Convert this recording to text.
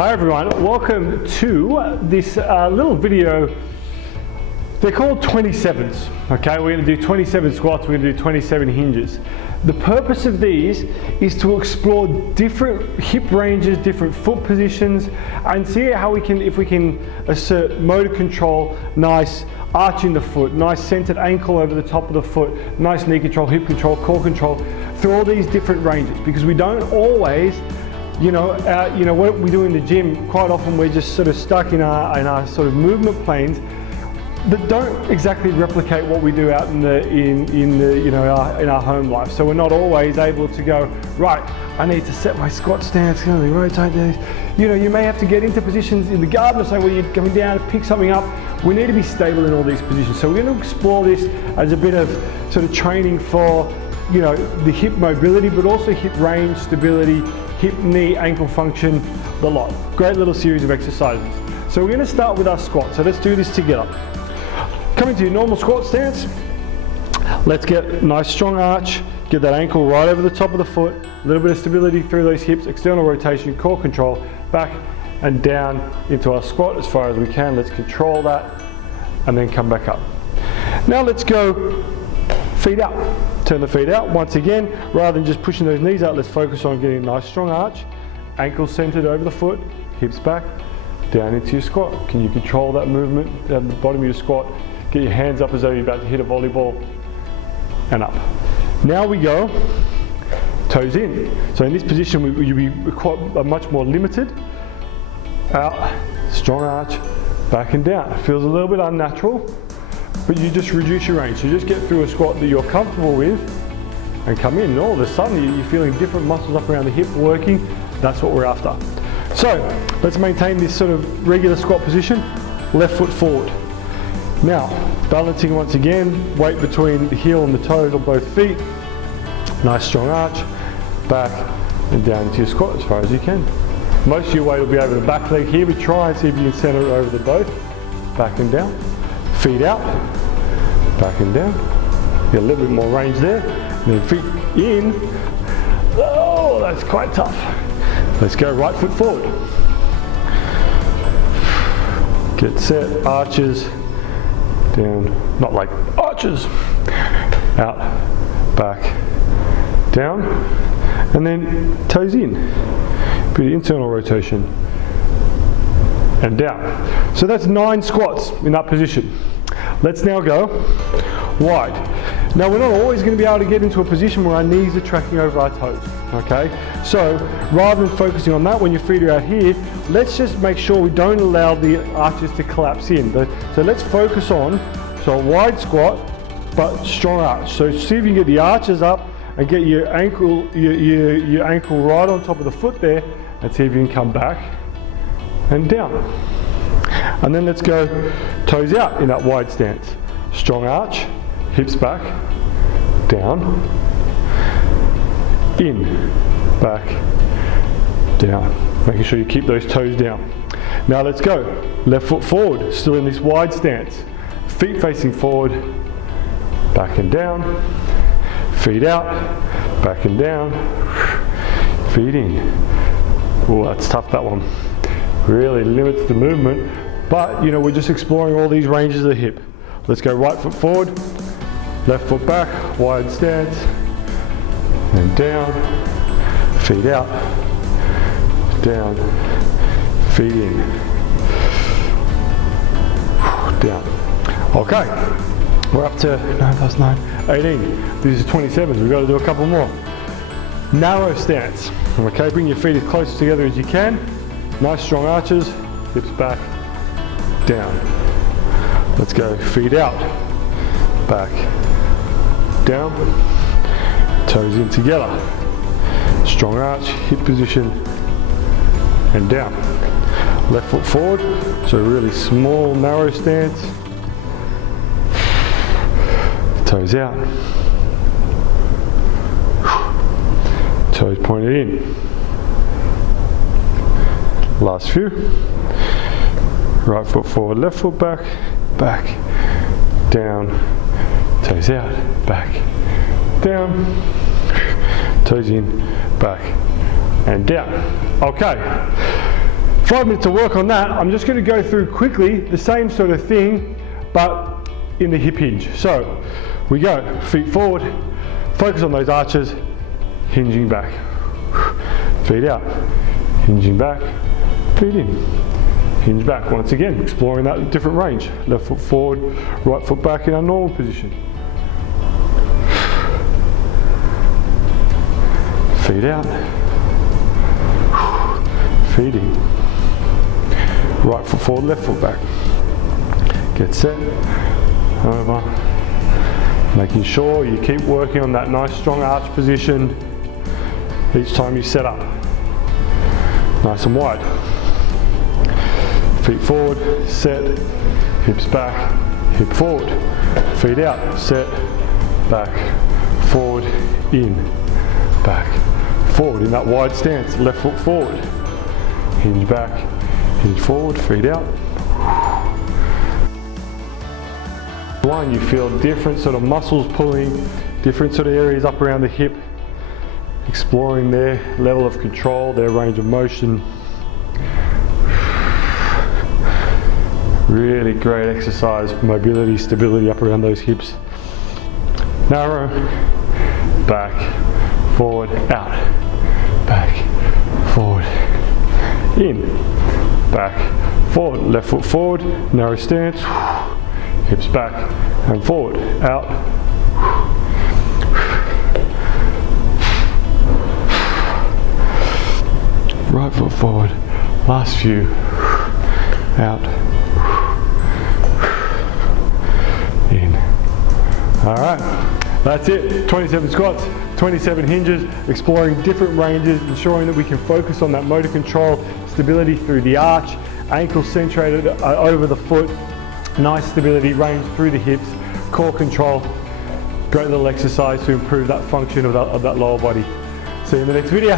Hi everyone, welcome to this little video. They're called 27s, okay? We're gonna do 27 squats, we're gonna do 27 hinges. The purpose of these is to explore different hip ranges, different foot positions, and see how we can, if we can assert motor control, nice arch in the foot, nice centered ankle over the top of the foot, nice knee control, hip control, core control, through all these different ranges, because we don't always what we do in the gym, quite often we're just sort of stuck in our sort of movement planes that don't exactly replicate what we do out in our home life. So we're not always able to go, right, I need to set my squat stance, rotate these. You may have to get into positions in the garden or something where you're coming down to pick something up. We need to be stable in all these positions. So we're going to explore this as a bit of sort of training for the hip mobility, but also hip range, stability, hip, knee, ankle function, the lot. Great little series of exercises. So we're going to start with our squat. So let's do this together. Coming to your normal squat stance. Let's get a nice strong arch, get that ankle right over the top of the foot, a little bit of stability through those hips, external rotation, core control, back and down into our squat as far as we can. Let's control that and then come back up. Now let's go feet out. Turn the feet out once again. Rather than just pushing those knees out, let's focus on getting a nice strong arch, ankles centered over the foot, hips back, down into your squat. Can you control that movement at the bottom of your squat? Get your hands up as though you're about to hit a volleyball and up. Now we go toes in. So in this position you'll be much more limited. Out, strong arch, back and down. It feels a little bit unnatural, but you just reduce your range. So you just get through a squat that you're comfortable with and come in, and all of a sudden you're feeling different muscles up around the hip working. That's what we're after. So let's maintain this sort of regular squat position, left foot forward. Now, balancing once again, weight between the heel and the toes on both feet. Nice strong arch, back and down into your squat as far as you can. Most of your weight will be over the back leg here, but try and see if you can center it over the both. Back and down, feet out, back and down. Get a little bit more range there. And then feet in. Oh, that's quite tough. Let's go right foot forward. Get set, arches, down, not like arches. Out, back, down, and then toes in. Bit of internal rotation. And down. So that's 9 squats in that position. Let's now go wide. Now we're not always going to be able to get into a position where our knees are tracking over our toes, okay? So rather than focusing on that when your feet are out here, let's just make sure we don't allow the arches to collapse in. So let's focus on a wide squat, but strong arch. So see if you can get the arches up and get your ankle right on top of the foot there, and see if you can come back and down. And then let's go toes out in that wide stance. Strong arch, hips back, down, in, back, down. Making sure you keep those toes down. Now let's go. Left foot forward, still in this wide stance. Feet facing forward, back and down, feet out, back and down, feet in. Oh, that's tough, that one. Really limits the movement, but we're just exploring all these ranges of the hip. Let's go right foot forward, left foot back, wide stance, and down, feet out, down, feet in, down. Okay, we're up to 9 plus 9, 18. These are 27s, we've got to do a couple more. Narrow stance, okay, bring your feet as close together as you can. Nice strong arches, hips back, down. Let's go feet out, back, down, toes in together. Strong arch, hip position, and down. Left foot forward, so really small, narrow stance. Toes out. Toes pointed in. Last few. Right foot forward, left foot back, back, down, toes out, back, down, toes in, back, and down. Okay. 5 minutes of work on that. I'm just going to go through quickly the same sort of thing, but in the hip hinge. So we go, feet forward, focus on those arches, hinging back, feet out, hinging back, feet in, hinge back. Once again, exploring that different range. Left foot forward, right foot back in our normal position. Feet out, feet in. Right foot forward, left foot back. Get set, over. Making sure you keep working on that nice strong arch position each time you set up. Nice and wide. Feet forward, set, hips back, hip forward. Feet out, set, back, forward, in, back, forward in that wide stance. Left foot forward, hinge back, hinge forward, feet out. One, you feel different sort of muscles pulling, different sort of areas up around the hip, exploring their level of control, their range of motion. Really great exercise, mobility, stability up around those hips. Narrow, back, forward, out, back, forward, in, back, forward, left foot forward, narrow stance, hips back and forward, out. Right foot forward, last few, out, in. All right, that's it, 27 squats, 27 hinges, exploring different ranges, ensuring that we can focus on that motor control, stability through the arch, ankle centrated over the foot, nice stability, range through the hips, core control. Great little exercise to improve that function of that lower body. See you in the next video.